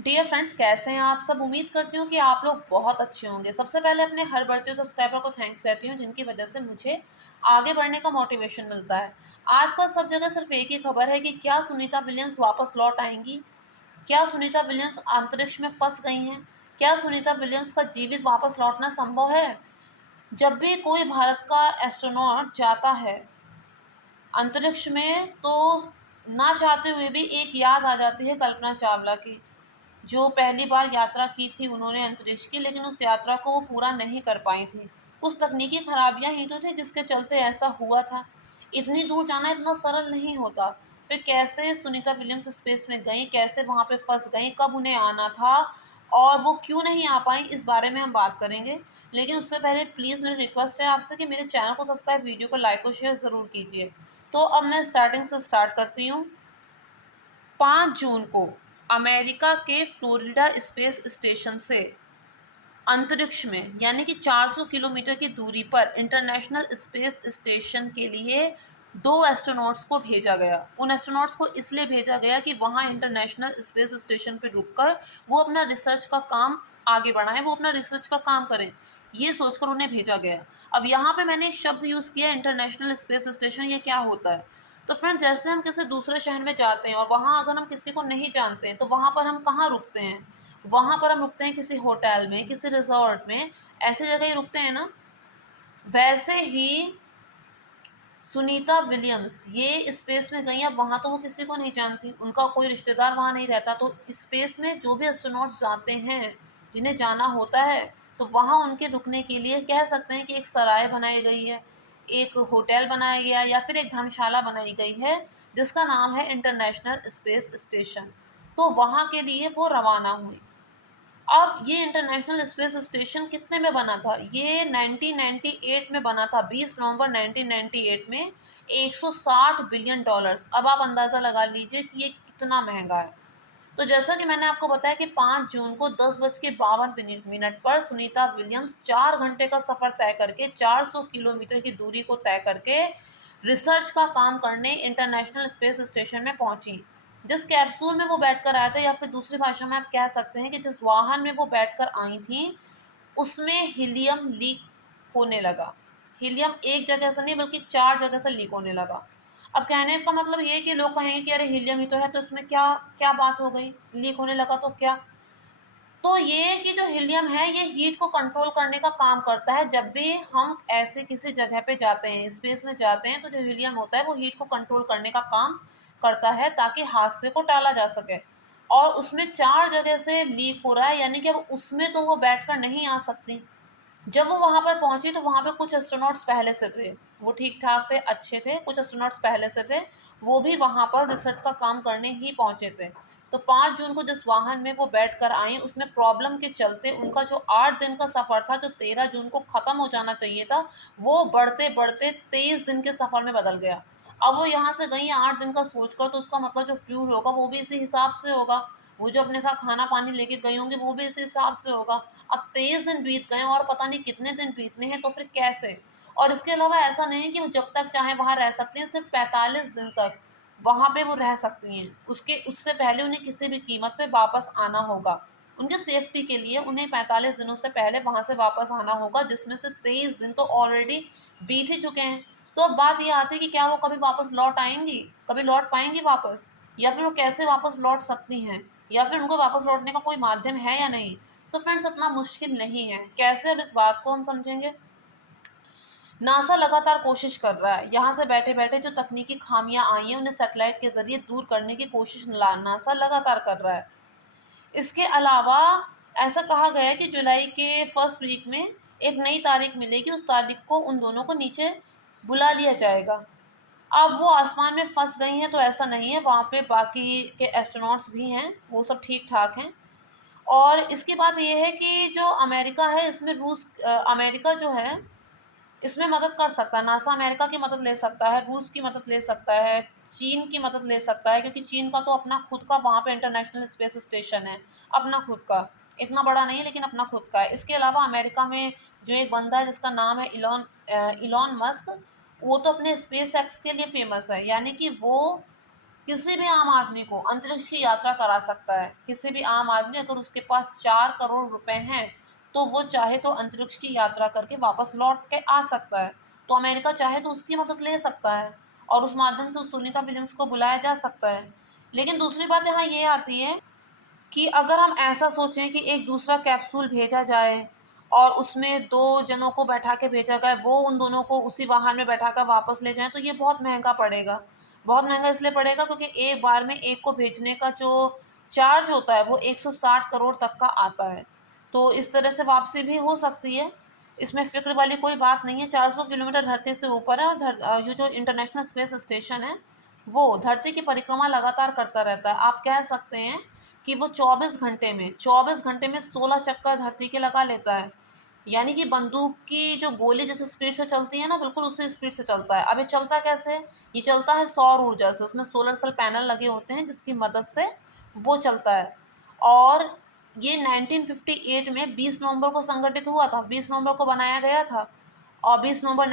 Dear friends, कैसे हैं आप सब। उम्मीद करती हूँ कि आप लोग बहुत अच्छे होंगे। सबसे पहले अपने हर बढ़ते हुए सब्सक्राइबर को थैंक्स कहती हूँ, जिनकी वजह से मुझे आगे बढ़ने का मोटिवेशन मिलता है। आजकल सब जगह सिर्फ एक ही खबर है कि क्या सुनीता विलियम्स वापस लौट आएंगी, क्या सुनीता विलियम्स अंतरिक्ष में फंस गई हैं, क्या सुनीता विलियम्स का जीवित वापस लौटना संभव है। जब भी कोई भारत का एस्ट्रोनॉट जाता है अंतरिक्ष में, तो ना चाहते हुए भी एक याद आ जाती है कल्पना चावला की, जो पहली बार यात्रा की थी उन्होंने अंतरिक्ष की, लेकिन उस यात्रा को वो पूरा नहीं कर पाई थी। कुछ तकनीकी खराबियां ही तो थी जिसके चलते ऐसा हुआ था। इतनी दूर जाना इतना सरल नहीं होता। फिर कैसे सुनीता विलियम्स स्पेस में गई, कैसे वहां पे फंस गई, कब उन्हें आना था और वो क्यों नहीं आ पाई, इस बारे में हम बात करेंगे। लेकिन उससे पहले प्लीज़ मेरी रिक्वेस्ट है आपसे कि मेरे चैनल को सब्सक्राइब, वीडियो को लाइक और शेयर ज़रूर कीजिए। तो अब मैं स्टार्टिंग से स्टार्ट करती हूँ। 5 जून को अमेरिका के फ्लोरिडा स्पेस स्टेशन से अंतरिक्ष में, यानी कि 400 किलोमीटर की दूरी पर इंटरनेशनल स्पेस स्टेशन के लिए 2 एस्ट्रोनॉट्स को भेजा गया। उन एस्ट्रोनॉट्स को इसलिए भेजा गया कि वहाँ इंटरनेशनल स्पेस स्टेशन पर रुककर वो अपना रिसर्च का काम आगे बढ़ाएं, वो अपना रिसर्च का काम करें, ये सोचकर उन्हें भेजा गया। अब यहाँ पे मैंने एक शब्द यूज़ किया, इंटरनेशनल स्पेस स्टेशन। ये क्या होता है? तो फ्रेंड, जैसे हम किसी दूसरे शहर में जाते हैं और वहाँ अगर हम किसी को नहीं जानते हैं, तो वहाँ पर हम कहाँ रुकते हैं? वहाँ पर हम रुकते हैं किसी होटल में, किसी रिसॉर्ट में, ऐसी जगह ही रुकते हैं ना। वैसे ही सुनीता विलियम्स ये स्पेस में गई। अब वहाँ तो वो किसी को नहीं जानती, उनका कोई रिश्तेदार वहाँ नहीं रहता। तो स्पेस में जो भी एस्ट्रोनॉट्स जाते हैं, जिन्हें जाना होता है, तो वहाँ उनके रुकने के लिए कह सकते हैं कि एक सराय बनाई गई है, एक होटल बनाया गया या फिर एक धर्मशाला बनाई गई है, जिसका नाम है इंटरनेशनल स्पेस स्टेशन। तो वहाँ के लिए वो रवाना हुई। अब ये इंटरनेशनल स्पेस स्टेशन कितने में बना था? ये 1998 में बना था, 20 नवंबर 1998 में। 160 बिलियन डॉलर्स। अब आप अंदाज़ा लगा लीजिए कि ये कितना महंगा है। तो जैसा कि मैंने आपको बताया कि 5 जून को 10:52 पर सुनीता विलियम्स 4 घंटे का सफ़र तय करके, 400 किलोमीटर की दूरी को तय करके रिसर्च का काम करने इंटरनेशनल स्पेस स्टेशन में पहुंची। जिस कैप्सूल में वो बैठकर आए थे, या फिर दूसरी भाषा में आप कह सकते हैं कि जिस वाहन में वो बैठकर आई थी, उसमें हीलियम लीक होने लगा। हीलियम एक जगह से नहीं बल्कि 4 जगह से लीक होने लगा। अब कहने का मतलब ये है कि लोग कहेंगे कि अरे हीलियम ही तो है, तो इसमें क्या क्या बात हो गई, लीक होने लगा तो क्या। तो ये कि जो हीलियम है ये हीट को कंट्रोल करने का काम करता है। जब भी हम ऐसे किसी जगह पे जाते हैं, स्पेस में जाते हैं, तो जो हीलियम होता है वो हीट को कंट्रोल करने का काम करता है, ताकि हादसे को टाला जा सके। और उसमें 4 जगह से लीक हो रहा है, यानी कि अब उसमें तो वो बैठकर नहीं आ सकती। जब वो वहाँ पर पहुँची तो वहाँ पे कुछ एस्ट्रोनॉट्स पहले से थे, वो ठीक-ठाक थे, अच्छे थे, कुछ एस्ट्रोनॉट्स पहले से थे, वो भी वहाँ पर रिसर्च का काम करने ही पहुँचे थे। तो 5 जून को जिस वाहन में वो बैठकर आईं, उसमें प्रॉब्लम के चलते उनका जो 8 दिन का सफ़र था, जो 13 जून को ख़त्म हो जाना चाहिए था, वो बढ़ते-बढ़ते 23 दिन के सफ़र में बदल गया। अब वो यहाँ से गई हैं 8 दिन का सोचकर, तो उसका मतलब जो फ्यूल होगा वो भी इसी हिसाब से होगा, वो जो अपने साथ खाना-पानी लेके गई होंगी वो भी इसी हिसाब से होगा। अब 23 दिन बीत गए और पता नहीं कितने दिन बीतने हैं, तो फिर कैसे? और इसके अलावा ऐसा नहीं है कि वो जब तक चाहें वहाँ रह सकती हैं, सिर्फ़ 45 दिन तक वहाँ पे वो रह सकती हैं। उससे पहले उन्हें किसी भी कीमत पे वापस आना होगा। उनकी सेफ्टी के लिए उन्हें 45 दिनों से पहले वहाँ से वापस आना होगा, जिसमें से 23 दिन तो ऑलरेडी बीत ही चुके हैं। तो अब बात ये आती है कि क्या वो कभी वापस लौट आएँगी? कभी लौट पाएँगी वापस? या फिर वो कैसे वापस लौट सकती हैं? या फिर उनको वापस लौटने का कोई माध्यम है या नहीं? तो फ्रेंड्स, इतना मुश्किल नहीं है। कैसे, अब इस बात को हम समझेंगे। नासा लगातार कोशिश कर रहा है। यहाँ से बैठे-बैठे जो तकनीकी खामियां आई हैं, उन्हें सैटेलाइट के ज़रिए दूर करने की कोशिश नासा लगातार कर रहा है। इसके अलावा ऐसा कहा गया है कि जुलाई के फर्स्ट वीक में एक नई तारीख मिलेगी, उस तारीख को उन दोनों को नीचे बुला लिया जाएगा। अब वो आसमान में फँस गई हैं तो ऐसा नहीं है, वहाँ पे बाकी के एस्ट्रोनॉट्स भी हैं, वो सब ठीक-ठाक हैं। और इसकी बात ये है कि जो अमेरिका है, इसमें अमेरिका जो है इसमें मदद कर सकता है। नासा अमेरिका की मदद ले सकता है, रूस की मदद ले सकता है, चीन की मदद ले सकता है, क्योंकि चीन का तो अपना खुद का वहाँ पे इंटरनेशनल स्पेस स्टेशन है, अपना खुद का। इतना बड़ा नहीं है लेकिन अपना खुद का है। इसके अलावा अमेरिका में जो एक बंदा है जिसका नाम है इलॉन मस्क, वो तो अपने स्पेस एक्स के लिए फ़ेमस है। यानी कि वो किसी भी आम आदमी को अंतरिक्ष की यात्रा करा सकता है। किसी भी आम आदमी, अगर उसके पास 4 करोड़ रुपए हैं, तो वो चाहे तो अंतरिक्ष की यात्रा करके वापस लौट के आ सकता है। तो अमेरिका चाहे तो उसकी मदद ले सकता है और उस माध्यम से उस सुनीता विलियम्स को बुलाया जा सकता है। लेकिन दूसरी बात यहाँ ये आती है कि अगर हम ऐसा सोचें कि एक दूसरा कैप्सूल भेजा जाए और उसमें 2 जनों को बैठा के भेजा गया, वो उन दोनों को उसी वाहन में बैठाकर वापस ले जाएँ, तो ये बहुत महँगा पड़ेगा। बहुत महँगा इसलिए पड़ेगा क्योंकि एक बार में एक को भेजने का जो चार्ज होता है, वो 160 करोड़ तक का आता है। तो इस तरह से वापसी भी हो सकती है। इसमें फ़िक्र वाली कोई बात नहीं है। 400 किलोमीटर धरती से ऊपर है और ये जो इंटरनेशनल स्पेस स्टेशन है, वो धरती की परिक्रमा लगातार करता रहता है। आप कह सकते हैं कि वो 24 घंटे में 16 चक्कर धरती के लगा लेता है। यानी कि बंदूक की जो गोली जिस स्पीड से चलती है ना, बिल्कुल उसी स्पीड से चलता है। अब ये चलता कैसे है? ये चलता है सौर ऊर्जा से। उसमें सोलर सेल पैनल लगे होते हैं जिसकी मदद से वो चलता है। और ये 1958 में 20 नवंबर को संगठित हुआ था। 20 नवंबर को बनाया गया था और 20 नवंबर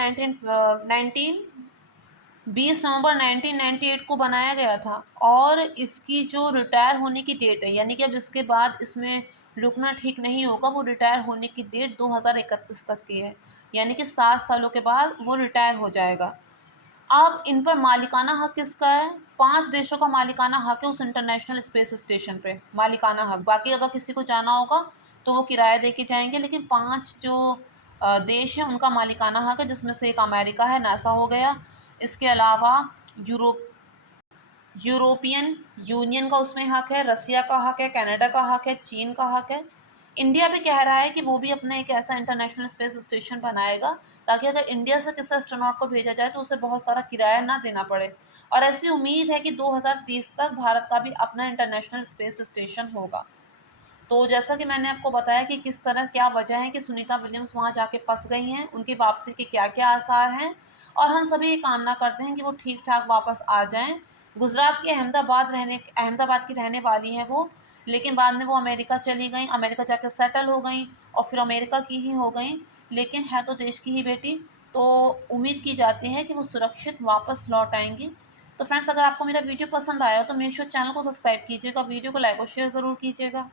1998 को बनाया गया था। और इसकी जो रिटायर होने की डेट है, यानी कि अब इसके बाद इसमें रुकना ठीक नहीं होगा, वो रिटायर होने की डेट 2031 तक की है। यानी कि 7 सालों के बाद वो रिटायर हो जाएगा। अब इन पर मालिकाना हक किसका है? 5 देशों का मालिकाना हक है उस इंटरनेशनल स्पेस स्टेशन पे, मालिकाना हक। बाकी अगर किसी को जाना होगा तो वो किराया दे के जाएँगे, लेकिन 5 जो देश हैं उनका मालिकाना हक है, जिसमें से एक अमेरिका है, नासा हो गया। इसके अलावा यूरोप यूरोपियन यूनियन का उसमें हक है, रसिया का हक है, कनाडा का हक है, चीन का हक है। इंडिया भी कह रहा है कि वो भी अपना एक ऐसा इंटरनेशनल स्पेस स्टेशन बनाएगा, ताकि अगर इंडिया से किसी एस्ट्रोनॉट को भेजा जाए तो उसे बहुत सारा किराया ना देना पड़े। और ऐसी उम्मीद है कि 2030 तक भारत का भी अपना इंटरनेशनल स्पेस स्टेशन होगा। तो जैसा कि मैंने आपको बताया कि किस तरह क्या वजह है कि सुनीता विलियम्स वहाँ जाके फँस गई हैं, उनकी वापसी के क्या-क्या आसार हैं, और हम सभी ये कामना करते हैं कि वो ठीक-ठाक वापस आ जाएँ। गुजरात के अहमदाबाद की रहने वाली हैं वो, लेकिन बाद में वो अमेरिका चली गईं, अमेरिका जाके सेटल हो गईं और फिर अमेरिका की ही हो गईं, लेकिन है तो देश की ही बेटी। तो उम्मीद की जाती है कि वो सुरक्षित वापस लौट आएँगी। तो फ्रेंड्स, अगर आपको मेरा वीडियो पसंद आया हो तो मेक श्योर चैनल को सब्सक्राइब कीजिएगा, वीडियो को लाइक और शेयर ज़रूर कीजिएगा।